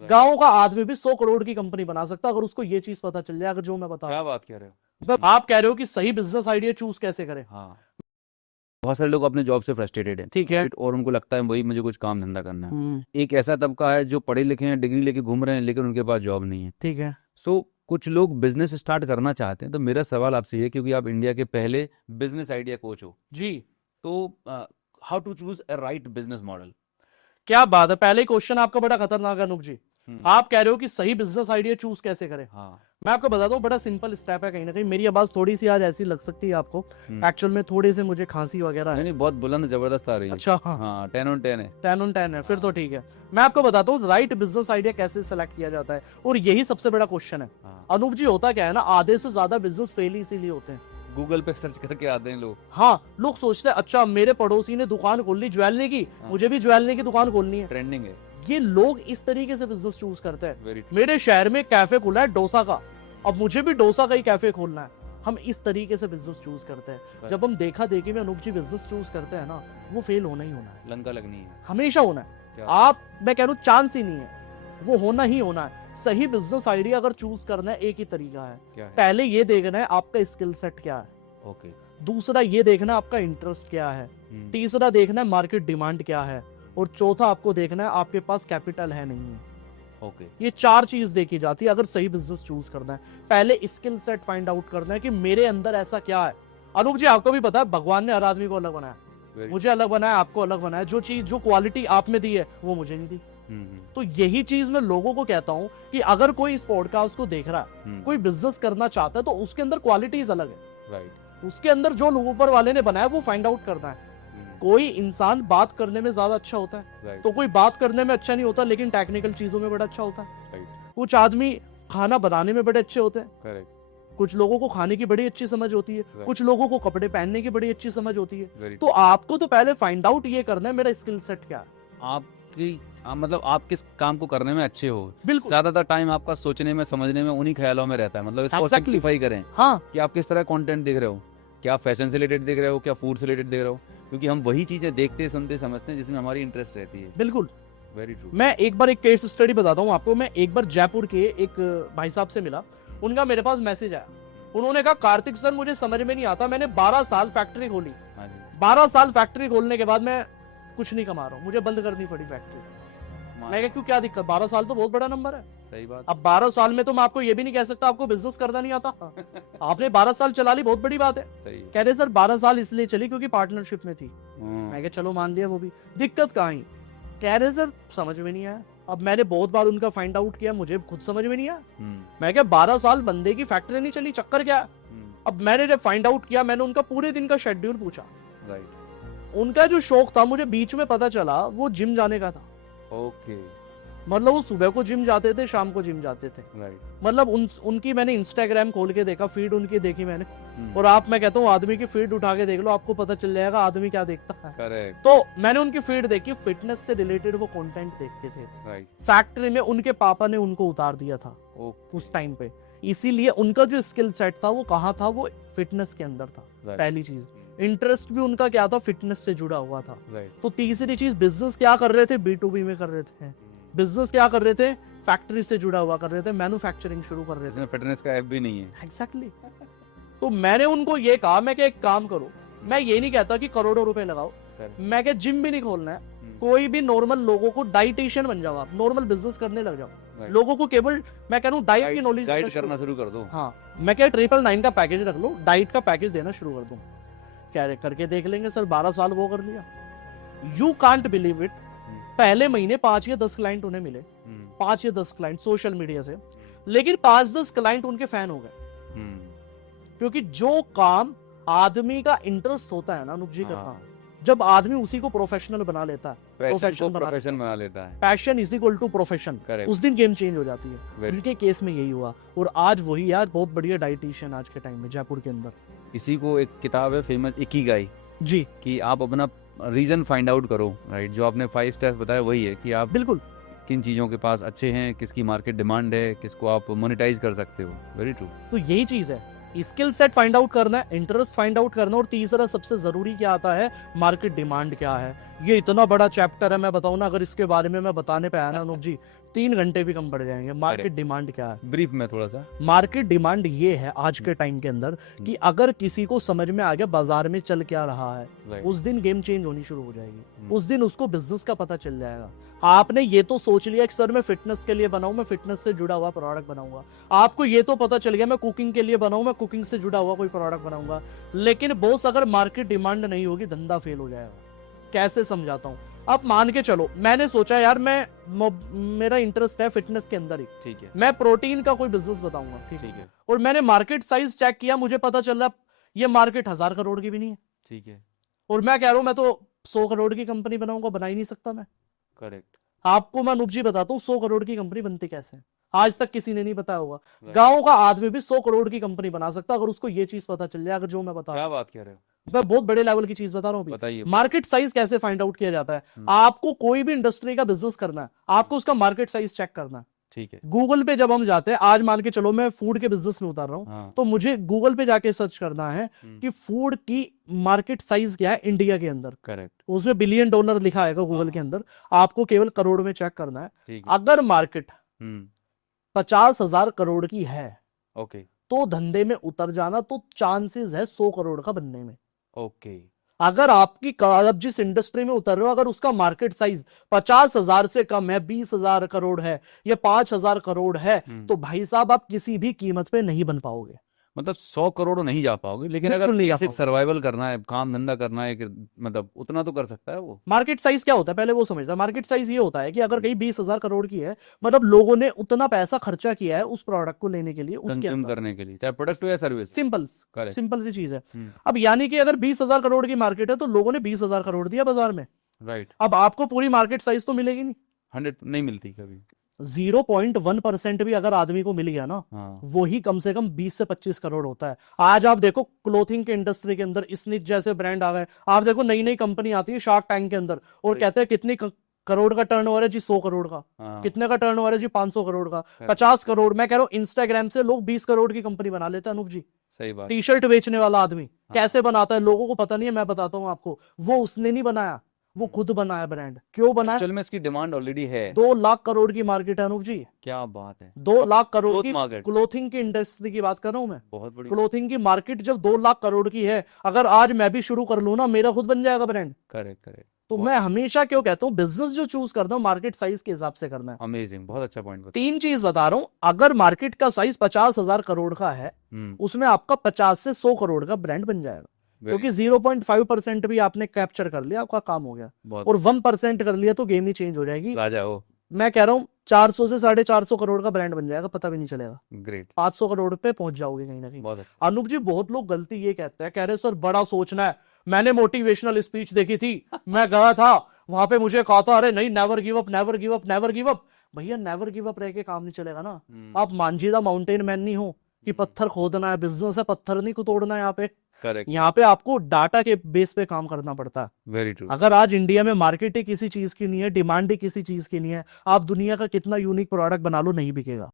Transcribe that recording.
गांव का आदमी भी 100 करोड़ की कंपनी बना सकता अगर उसको ये चीज पता चल जाए। अगर जो मैं बता क्या बात कह रहे हो? मतलब आप कह रहे हो कि सही बिजनेस आइडिया चूज कैसे करें। हाँ, बहुत सारे लोग अपने जॉब से फ्रस्ट्रेटेड हैं, ठीक है। और उनको लगता है वही मुझे कुछ काम धंधा करना है। हम्म। एक ऐसा तबका है जो पढ़े लिखे हैं, डिग्री लेके घूम रहे हैं, लेकिन उनके पास जॉब नहीं है। ठीक है। सो कुछ लोग बिजनेस स्टार्ट करना चाहते हैं, तो मेरा सवाल आपसे ये है, क्योंकि आप इंडिया के पहले बिजनेस आइडिया कोच हो, जी। तो how to choose a right business model? क्या बात है, पहले ही क्वेश्चन आपका बड़ा खतरनाक है अनूप जी। हम्म। आप कह रहे हो कि सही बिजनेस आइडिया चूज कैसे करें। हाँ। मैं आपको बताता हूँ, बड़ा सिंपल स्टेप है। कहीं ना कहीं मेरी आवाज थोड़ी सी आज ऐसी लग सकती है आपको, एक्चुअल में थोड़ी सी मुझे खांसी वगैरह नहीं है। नहीं, बहुत बुलंद जबरदस्त आ रही है। अच्छा हाँ, हाँ, 10/10 है। 10 on 10 है, फिर तो ठीक है। मैं आपको बताता हूँ राइट बिजनेस आइडिया कैसे सेलेक्ट किया जाता है, और यही सबसे बड़ा क्वेश्चन है। हाँ, अनूप जी, होता क्या है ना, आधे से ज्यादा बिजनेस फेल ही इसीलिए होते हैं। गूगल पे सर्च करके आते हैं लोग। हाँ, लोग सोचते हैं अच्छा मेरे पड़ोसी ने दुकान खोल ली ज्वेलरी की, मुझे भी ज्वेलरी की दुकान खोलनी है। ट्रेंडिंग है। ये लोग इस तरीके से बिजनेस चूज करते हैं। वेरी मेरे शहर में कैफे खुला है डोसा का, अब मुझे भी डोसा का ही कैफे खोलना है। हम इस तरीके से बिजनेस चूज करते हैं। जब हम देखा देखी में अनूप जी बिजनेस चूज करते हैं ना, वो फेल होना ही होना है, लंका लगनी है। हमेशा होना है। क्या? आप, मैं कह रहा हूं चांस ही नहीं है, वो होना ही होना है। सही बिजनेस आइडिया अगर चूज करना है, एक ही तरीका है। क्या है? पहले ये देखना है आपका स्किल सेट क्या है, ओके। दूसरा ये देखना है आपका इंटरेस्ट क्या है, तीसरा देखना है मार्केट डिमांड क्या है, और चौथा आपको देखना है आपके पास कैपिटल है नहीं है। ओके। ये 4 चीज देखी जाती है अगर सही बिजनेस चूज करना है। पहले स्किल सेट फाइंड आउट करना है कि मेरे अंदर ऐसा क्या है। अनूप जी, आपको भी पता है भगवान ने हर आदमी को अलग बनाया, Very मुझे अलग बनाया, आपको अलग बनाया। जो चीज, जो क्वालिटी आप में दी है वो मुझे नहीं दी। तो यही चीज मैं लोगों को कहता हूं कि अगर कोई इस पॉडकास्ट को देख रहा है, कोई बिजनेस करना चाहता है, तो उसके अंदर क्वालिटीज अलग है। राइट। उसके अंदर जो लोग ऊपर वाले ने बनाया वो फाइंड आउट करना है। कोई इंसान बात करने में ज्यादा अच्छा होता है, तो कोई बात करने में अच्छा नहीं होता लेकिन टेक्निकल चीजों में बड़ा अच्छा होता है। कुछ आदमी खाना बनाने में बड़े अच्छे होते हैं, करेक्ट। कुछ लोगों को खाने की बड़ी अच्छी समझ होती है, कुछ लोगों को कपड़े पहनने की बड़ी अच्छी समझ होती है। तो आपको तो पहले फाइंड आउट ये करना है मेरा स्किल सेट क्या है। आपकी मतलब आप किस काम को करने में अच्छे हो। बिल्कुल। ज्यादातर टाइम आपका सोचने में, समझने में उन्हीं ख्यालों में रहता है। मतलब इसको Exactly. सिंप्लीफाई करें हाँ, कि आप किस तरह कंटेंट देख रहे हो, क्या फैशन से रिलेटेड देख रहे हो, क्या फूड से रिलेटेड देख रहे हो, क्योंकि हम वही चीजें देखते, सुनते, समझते हैं जिसमें हमारी इंटरेस्ट रहती है। बिल्कुल। Very true. मैं एक बार एक केस स्टडी बताता हूँ आपको। मैं एक बार जयपुर के एक भाई साहब से मिला, उनका मेरे पास मैसेज आया। उन्होंने कहा कार्तिक सर मुझे समझ में नहीं आता, मैंने 12 साल फैक्ट्री खोली, हाँ जी। 12 साल फैक्ट्री खोलने के बाद मैं कुछ नहीं कमा रहा हूँ, मुझे बंद करनी पड़ी फैक्ट्री। मैं कहा क्यों, क्या दिक्कत, 12 साल तो बहुत बड़ा नंबर है। सही बात। अब 12 साल में तो मैं आपको ये भी नहीं कह सकता आपको बिजनेस करना नहीं आता। आपने 12 साल चला ली, बहुत बड़ी बात है। सही। कह रहे सर 12 साल इसलिए चली क्योंकि पार्टनरशिप में थी। मैं कहा चलो मान लिया, वो भी दिक्कत कहाँ आई। कह रहे सर समझ में नहीं आया। अब मैंने बहुत बार उनका फाइंड आउट किया, मुझे खुद समझ में नहीं आया। मैं क्या 12 साल बंदे की फैक्ट्री नहीं चली, चक्कर क्या। अब मैंने जब फाइंड आउट किया, मैंने उनका पूरे दिन का शेड्यूल पूछा। राइट। उनका जो शौक था, मुझे बीच में पता चला वो जिम जाने का था। ओके। मतलब वो सुबह को जिम जाते थे, शाम को जिम जाते थे। राइट। मतलब उनकी मैंने इंस्टाग्राम खोल के देखा, फीड उनकी देखी मैंने। और आप, मैं कहता हूँ आदमी की फीड उठा के देख लो, आपको पता चल जाएगा आदमी क्या देखता है। करेक्ट। तो मैंने उनकी फीड देखी, फिटनेस से रिलेटेड वो कंटेंट देखते थे। राइट। फैक्ट्री में उनके पापा ने उनको उतार दिया था उस टाइम पे, इसीलिए उनका जो स्किल सेट था वो कहाँ था, वो फिटनेस के अंदर था। पहली चीज, इंटरेस्ट भी उनका क्या था, फिटनेस से जुड़ा हुआ था। तो तीसरी चीज, बिजनेस क्या कर रहे थे, B2B में कर रहे थे। बिजनेस क्या कर रहे थे, फैक्ट्री से जुड़ा हुआ कर रहे थे, मैन्युफैक्चरिंग शुरू कर रहे थे। फिटनेस का ऐप भी नहीं है। एग्जैक्टली। तो मैंने उनको ये कहा, मैं क्या एक काम करो, मैं ये नहीं कहता कि करोड़ों रुपए लगाओ, मैं क्या जिम भी नहीं खोलना है, कोई भी नॉर्मल लोगों को डाइटिशियन बन जाओ, आप नॉर्मल बिजनेस करने लग जाओ। लोगों को केवल मैं कह रहा हूँ डाइट की नॉलेज करना शुरू कर दो। हाँ, मैं क्या 999 का पैकेज रख लो, डाइट का पैकेज देना शुरू कर दूं। क्या करके देख लेंगे सर, 12 साल वो कर लिया। यू कांट बिलीव इट, पहले महीने 5 या 10 क्लाइंट उन्हें मिले, 5 या 10 क्लाइंट सोशल मीडिया से, लेकिन 5-10 क्लाइंट उनके फैन हो गए। क्योंकि जो काम आदमी का इंटरेस्ट होता है ना अनूप जी करता, जब आदमी उसी को प्रोफेशनल बना लेता है, प्रोफेशन बना लेता है, passion is equal to profession, उस दिन गेम चेंज हो जाती है। उनके केस में यही हुआ, और आज वही यार बहुत बढ़िया डाइटिशियन आज के टाइम में जयपुर के अंदर। इसी को एक किताब है फेमस इकिगाई जी, कि आप अपना रीजन फाइंड आउट करो। राइट। जो आपने 5 स्टेप्स बताया वही है कि आप बिल्कुल किन चीजों के पास अच्छे हैं, किसकी मार्केट डिमांड है, किसको आप मोनेटाइज कर सकते हो। Very true. तो यही चीज है, स्किल सेट फाइंड आउट करना है, इंटरेस्ट फाइंड आउट करना, और तीसरा सबसे जरूरी क्या आता है, मार्केट डिमांड क्या है। ये इतना बड़ा चैप्टर है, मैं बताऊं ना, अगर इसके बारे में मैं बताने पे आया ना अनूप जी 3 घंटे भी कम पड़ जाएंगे। मार्केट डिमांड क्या है? ब्रीफ में थोड़ा सा। मार्केट डिमांड ये है आज के टाइम के अंदर कि अगर किसी को समझ में आ गया बाजार में चल क्या रहा है, राइट। उस दिन गेम चेंज होनी शुरू हो जाएगी। उस दिन उसको बिजनेस का पता चल जाएगा। आपने ये तो सोच लिया कि सर मैं फिटनेस के लिए बनाऊं, मैं फिटनेस से जुड़ा हुआ प्रोडक्ट बनाऊंगा। आपको ये तो पता चल गया मैं कुकिंग के लिए बनाऊं, मैं कुकिंग से जुड़ा हुआ कोई प्रोडक्ट बनाऊंगा। लेकिन बॉस अगर मार्केट डिमांड नहीं होगी, धंधा फेल हो जाएगा। कैसे समझाता हूं? आप मान के चलो, मैंने सोचा यार मेरा इंटरेस्ट है फिटनेस के अंदर ही, ठीक है, मैं प्रोटीन का कोई बिजनेस बताऊंगा, ठीक ठीक है, और मैंने मार्केट साइज चेक किया, मुझे पता चल रहा ये मार्केट 1000 करोड़ की भी नहीं है, ठीक है, और मैं कह रहा हूं मैं तो 100 करोड़ की कंपनी बनाऊंगा। बना ही नहीं सकता मैं। करेक्ट। आपको मैं अनूप जी बताता हूँ 100 करोड़ की कंपनी बनती कैसे है, आज तक किसी ने नहीं बताया होगा। Right. गांव का आदमी भी 100 करोड़ की कंपनी बना सकता अगर उसको ये चीज पता चल जाए। अगर जो मैं बता रहा क्या हूं, बात कह रहे हो? मैं बहुत बड़े लेवल की चीज बता रहा हूँ। बताइए। मार्केट साइज कैसे फाइंड आउट किया जाता है? आपको कोई भी इंडस्ट्री का बिजनेस करना है, आपको उसका मार्केट साइज चेक करना है। ठीक है। गूगल पे जब हम जाते हैं, आज मान के चलो मैं फूड के बिजनेस में उतार रहा हूँ, हाँ। तो मुझे गूगल पे जाके सर्च करना है कि फूड की मार्केट साइज क्या है इंडिया के अंदर। करेक्ट। उसमें $1 बिलियन लिखा आएगा गूगल के अंदर, आपको केवल करोड़ में चेक करना है। ठीक है। अगर मार्केट 50,000 करोड़ की है, ओके, तो धंधे में उतर जाना तो चांसेस है 100 करोड़ का बनने में। ओके। अगर आपकी आप जिस इंडस्ट्री में उतर रहे हो, अगर उसका मार्केट साइज 50,000 से कम है, 20,000 करोड़ है या 5,000 करोड़ है, तो भाई साहब आप किसी भी कीमत पे नहीं बन पाओगे। मतलब 100 करोड़ नहीं जा पाओगे, लेकिन बिल्कुल अगर नहीं जा बेसिक पाओगे। सर्वाइवल करना है, काम धंधा करना है, मतलब उतना तो कर सकता है वो। मार्केट साइज क्या होता है पहले वो समझता है। मार्केट साइज ये होता है कि अगर कहीं 20,000 करोड़ की है, मतलब लोगों ने उतना पैसा खर्चा किया है उस प्रोडक्ट को लेने के लिए, उसके कंज्यूम अंदर करने के लिए, चाहे प्रोडक्ट हो या सर्विस। Simple correct. सिंपल सी चीज है। अब यानी कि अगर 20,000 करोड़ की मार्केट है, तो लोगों ने 20,000 करोड़ दिया बाजार में। राइट। अब आपको पूरी मार्केट साइज तो मिलेगी नहीं, 100 नहीं मिलती कभी। 0.1% भी अगर आदमी को मिल गया ना, हाँ। वही कम से कम 20 से 25 करोड़ होता है। आज आप देखो क्लोथिंग के इंडस्ट्री के अंदर स्निच जैसे ब्रांड आ गए। आप देखो नई नई कंपनी आती है शार्क टैंक के अंदर और कहते हैं कितनी करोड़ का टर्नओवर है जी, 100 करोड़ का। हाँ। कितने का टर्नओवर है जी, 500 करोड़ का, 50 करोड़। मैं कह रहा हूँ इंस्टाग्राम से लोग 20 करोड़ की कंपनी बना लेते हैं अनूप जी। सही बात। टी शर्ट बेचने वाला आदमी कैसे बनाता है लोगों को पता नहीं है, मैं बताता हूँ आपको। वो उसने नहीं बनाया, वो खुद बनाया ब्रांड। क्यों बनाया? एक्चुअल में इसकी डिमांड ऑलरेडी है। 2 लाख करोड़ की मार्केट है अनूप जी। क्या बात है। 2 लाख करोड़ Growth की market। क्लोथिंग की इंडस्ट्री की बात कर रहा हूं मैं। बहुत बड़ी। क्लोथिंग की मार्केट जब 2 लाख करोड़ की है, अगर आज मैं भी शुरू कर लूं ना, मेरा खुद बन जाएगा ब्रांड। Correct, correct. तो मैं हमेशा क्यों कहता हूं बिजनेस जो चूज करता हूं मार्केट साइज के हिसाब से करना है। अमेजिंग, बहुत अच्छा पॉइंट बताया। 3 चीज बता रहा हूं। अगर मार्केट का साइज 50,000 करोड़ का है, उसमें आपका 50 से 100 करोड़ का ब्रांड बन जाएगा, क्योंकि 0.5% भी आपने कैप्चर कर लिया, आपका काम हो गया। और 1% कर लिया तो गेम ही चेंज हो जाएगी। राजा हो। मैं कह रहा हूँ 400 से 450 करोड़ का ब्रांड बन जाएगा, पता भी नहीं चलेगा। ग्रेट। 500 करोड़ पे पहुंच जाओगे कहीं ना कहीं। बहुत अच्छा। अनूप जी बहुत लोग गलती ये कहते हैं, कह रहे सर बड़ा सोचना है। मैंने मोटिवेशनल स्पीच देखी थी, मैं गया था वहां पे, मुझे कहा था अरे नहीं never give up, never give up, never give up. भैया नेवर गिव अप रह के काम नहीं चलेगा ना। आप मांझीदा माउंटेन मैन नहीं हो कि पत्थर खोदना है। बिजनेस है, पत्थर नहीं को तोड़ना है। यहाँ पे करेक्ट। यहाँ पे आपको डाटा के बेस पे काम करना पड़ता है। Very true. अगर आज इंडिया में मार्केट ही किसी चीज की नहीं है, डिमांड ही किसी चीज की नहीं है, आप दुनिया का कितना यूनिक प्रोडक्ट बना लो नहीं बिकेगा।